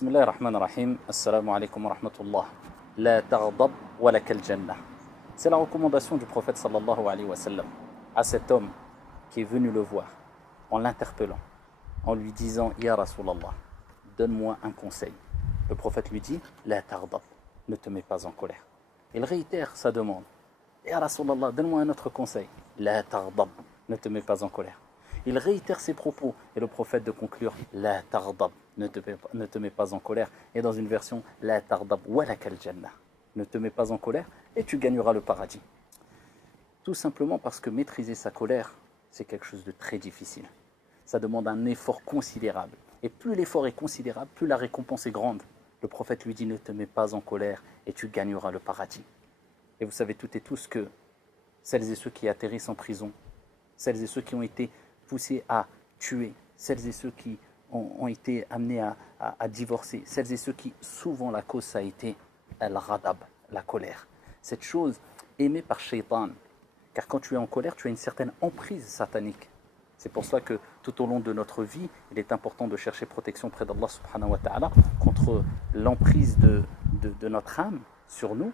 بسم الله الرحمن الرحيم. Assalamu alaikum wa rahmatullah. La taghdab wa lakal jannah. C'est la recommandation du prophète sallallahu alayhi wa sallam à cet homme qui est venu le voir en l'interpellant, en lui disant Ya Rasulallah, donne-moi un conseil. Le prophète lui dit La taghdab, ne te mets pas en colère. Il réitère sa demande. Ya Rasulallah, donne-moi un autre conseil. La taghdab, ne te mets pas en colère. Il réitère ses propos et le prophète de conclure La taghdab, ne te mets pas en colère. Et dans une version La taghdab wa lakal jannah, ne te mets pas en colère et tu gagneras le paradis. Tout simplement parce que maîtriser sa colère, c'est quelque chose de très difficile. Ça demande un effort considérable. Et plus l'effort est considérable, plus la récompense est grande. Le prophète lui dit ne te mets pas en colère et tu gagneras le paradis. Et vous savez toutes et tous que celles et ceux qui atterrissent en prison, celles et ceux qui ont été poussés à tuer, celles et ceux qui ont été amenés à divorcer, celles et ceux qui, souvent la cause, ça a été al-ghadab, la colère. Cette chose aimée par Shaitan. Car quand tu es en colère, tu as une certaine emprise satanique. C'est pour cela que tout au long de notre vie, il est important de chercher protection près d'Allah subhanahu wa ta'ala contre l'emprise de notre âme sur nous,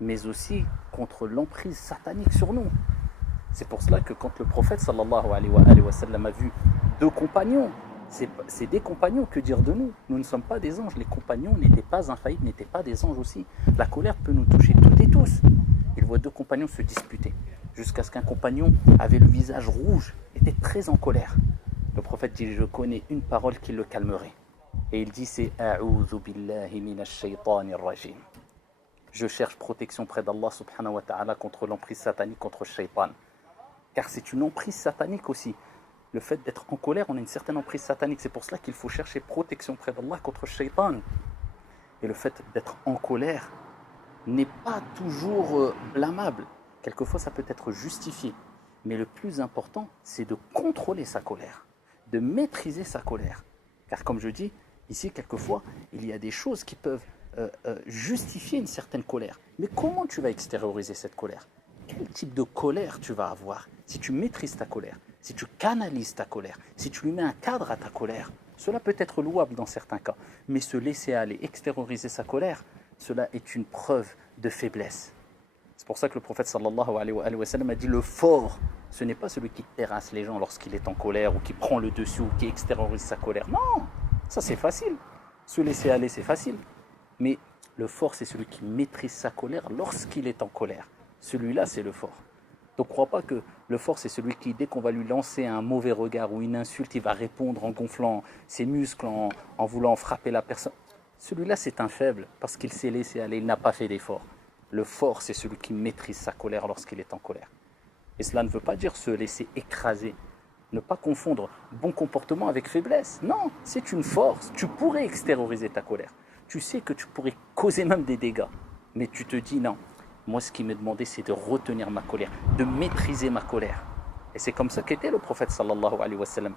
mais aussi contre l'emprise satanique sur nous. C'est pour cela que quand le prophète sallallahu alayhi wa sallam a vu deux compagnons, c'est des compagnons, que dire de nous? Nous ne sommes pas des anges, les compagnons n'étaient pas infaillibles, n'étaient pas des anges aussi. La colère peut nous toucher toutes et tous. Il voit deux compagnons se disputer, jusqu'à ce qu'un compagnon avait le visage rouge, était très en colère. Le prophète dit, je connais une parole qui le calmerait. Et il dit, c'est « A'udhu billahi minash shaytanir rajim ». Je cherche protection près d'Allah subhanahu wa ta'ala contre l'emprise satanique, contre Shaitan. Car c'est une emprise satanique aussi. Le fait d'être en colère, on a une certaine emprise satanique. C'est pour cela qu'il faut chercher protection près d'Allah contre Shaitan. Et le fait d'être en colère n'est pas toujours blâmable. Quelquefois, ça peut être justifié. Mais le plus important, c'est de contrôler sa colère, de maîtriser sa colère. Car comme je dis, ici, quelquefois, il y a des choses qui peuvent justifier une certaine colère. Mais comment tu vas extérioriser cette colère? Quel type de colère tu vas avoir si tu maîtrises ta colère, si tu canalises ta colère, si tu lui mets un cadre à ta colère? Cela peut être louable dans certains cas, mais se laisser aller, extérioriser sa colère, cela est une preuve de faiblesse. C'est pour ça que le prophète sallallahu alayhi wa sallam a dit le fort, ce n'est pas celui qui terrasse les gens lorsqu'il est en colère ou qui prend le dessus ou qui extériorise sa colère. Non, ça c'est facile. Se laisser aller, c'est facile. Mais le fort, c'est celui qui maîtrise sa colère lorsqu'il est en colère. Celui-là, c'est le fort. Donc, ne crois pas que le fort, c'est celui qui, dès qu'on va lui lancer un mauvais regard ou une insulte, il va répondre en gonflant ses muscles, en voulant frapper la personne. Celui-là, c'est un faible parce qu'il s'est laissé aller, il n'a pas fait d'effort. Le fort, c'est celui qui maîtrise sa colère lorsqu'il est en colère. Et cela ne veut pas dire se laisser écraser. Ne pas confondre bon comportement avec faiblesse. Non, c'est une force. Tu pourrais extérioriser ta colère. Tu sais que tu pourrais causer même des dégâts. Mais tu te dis non. Moi, ce qui m'est demandé, c'est de retenir ma colère, de maîtriser ma colère. Et c'est comme ça qu'était le prophète sallallahu alayhi wa sallam.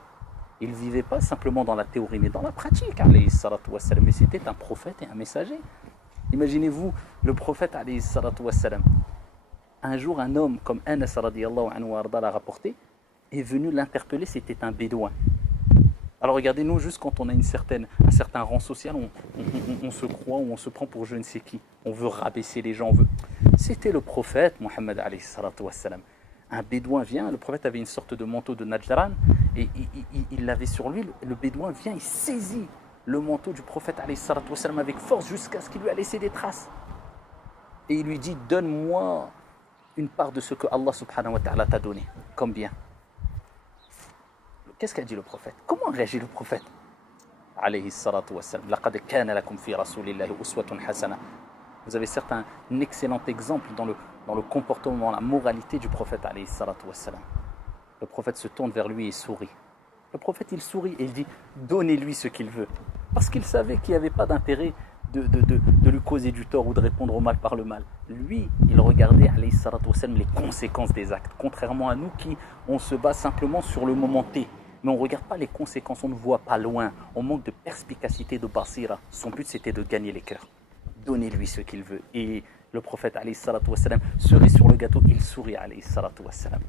Il ne vivait pas simplement dans la théorie, mais dans la pratique, alayhi salatu wa sallam. Mais c'était un prophète et un messager. Imaginez-vous le prophète, alayhi salatu wa sallam. Un jour, un homme, comme Anas radiyallahu anhu wa arda l'a rapporté, est venu l'interpeller, c'était un bédouin. Alors regardez-nous, juste quand on a un certain rang social, on se croit ou on se prend pour je ne sais qui. On veut rabaisser les gens, C'était le prophète, Mohammed alayhi salatu wassalam. Un bédouin vient, le prophète avait une sorte de manteau de Najran, et il l'avait sur lui, le bédouin vient, il saisit le manteau du prophète alayhi salatu wassalam avec force jusqu'à ce qu'il lui a laissé des traces. Et il lui dit, donne-moi une part de ce que Allah subhanahu wa ta'ala t'a donné, comme bien. Qu'est-ce qu'a dit le prophète? Comment réagit le prophète? Alayhi salatu wassalam. Laqad kana lakum fi rasulillahi uswatun hasana. Vous avez certes un excellent exemple dans le comportement, la moralité du prophète alayhi salatu wassalam. Le prophète se tourne vers lui et sourit. Le prophète il sourit et il dit donnez-lui ce qu'il veut. Parce qu'il savait qu'il n'y avait pas d'intérêt de lui causer du tort ou de répondre au mal par le mal. Lui, il regardait alayhi salatu wassalam les conséquences des actes. Contrairement à nous qui on se base simplement sur le moment T. Mais on ne regarde pas les conséquences, on ne voit pas loin. On manque de perspicacité, de basira. Son but, c'était de gagner les cœurs. Donnez-lui ce qu'il veut. Et le prophète, alayhi salatu wassalam, cerise sur le gâteau, il sourit, alayhi salatu wassalam.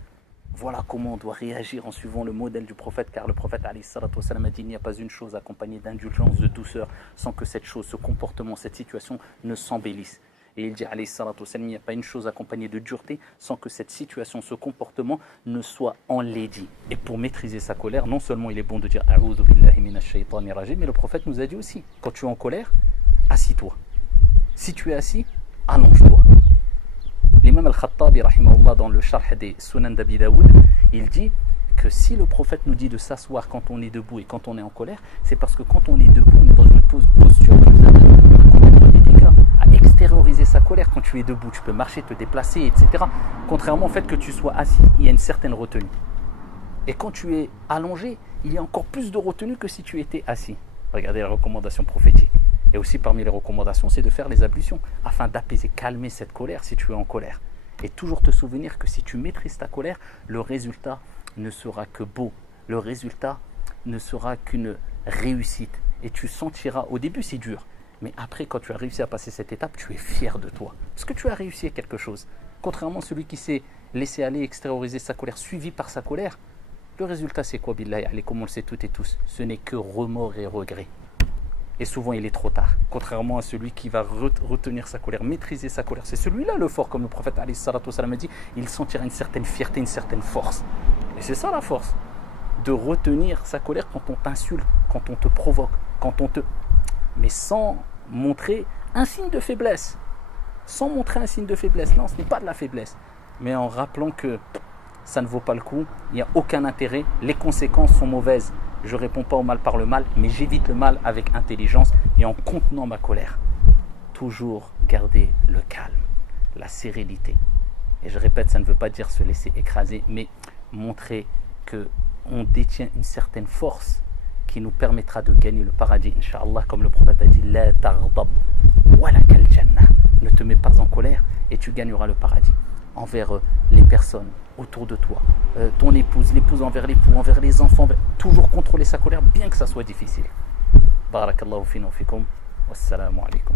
Voilà comment on doit réagir en suivant le modèle du prophète, car le prophète alayhi salatu wassalam a dit il n'y a pas une chose accompagnée d'indulgence, de douceur, sans que cette chose, ce comportement, cette situation ne s'embellisse. Et il dit alayhi salatu wassalam, il n'y a pas une chose accompagnée de dureté, sans que cette situation, ce comportement ne soit enlaidi. Et pour maîtriser sa colère, non seulement il est bon de dire a'oudhu billahi minash shaitani rajim, mais le prophète nous a dit aussi, quand tu es en colère, assis-toi. Si tu es assis, allonge-toi. L'imam al-Khattabi, rahimahullah, dans le Sharh des Sunan d'Abi Daoud, il dit que si le prophète nous dit de s'asseoir quand on est debout et quand on est en colère, c'est parce que quand on est debout, on est dans une posture qui nous amène à commettre des dégâts, à extérioriser sa colère. Quand tu es debout, tu peux marcher, te déplacer, etc. Contrairement au fait que tu sois assis, il y a une certaine retenue. Et quand tu es allongé, il y a encore plus de retenue que si tu étais assis. Regardez les recommandations prophétiques. Et aussi parmi les recommandations, c'est de faire les ablutions afin d'apaiser, calmer cette colère si tu es en colère. Et toujours te souvenir que si tu maîtrises ta colère, le résultat ne sera que beau. Le résultat ne sera qu'une réussite. Et tu sentiras, au début c'est dur, mais après quand tu as réussi à passer cette étape, tu es fier de toi. Parce que tu as réussi à quelque chose. Contrairement à celui qui s'est laissé aller extérioriser sa colère, suivi par sa colère, le résultat c'est quoi, billahi alaykum, comme on le sait toutes et tous, ce n'est que remords et regrets. Et souvent il est trop tard, contrairement à celui qui va retenir sa colère, maîtriser sa colère. C'est celui-là le fort, comme le prophète alayhi salatu wassalam a dit, il sentira une certaine fierté, une certaine force. Et c'est ça la force, de retenir sa colère quand on t'insulte, quand on te provoque, mais sans montrer un signe de faiblesse. Sans montrer un signe de faiblesse, non, ce n'est pas de la faiblesse. Mais en rappelant que ça ne vaut pas le coup, il n'y a aucun intérêt, les conséquences sont mauvaises. Je ne réponds pas au mal par le mal, mais j'évite le mal avec intelligence et en contenant ma colère. Toujours garder le calme, la sérénité. Et je répète, ça ne veut pas dire se laisser écraser, mais montrer qu'on détient une certaine force qui nous permettra de gagner le paradis, Inch'Allah, comme le prophète a dit, La taghdab walakal jannah. Ne te mets pas en colère et tu gagneras le paradis. Envers les personnes autour de toi, ton épouse, l'épouse envers l'époux, envers les enfants, toujours contrôler sa colère, bien que ça soit difficile. Barakallahu fina wa fikum, wassalamu alaikum.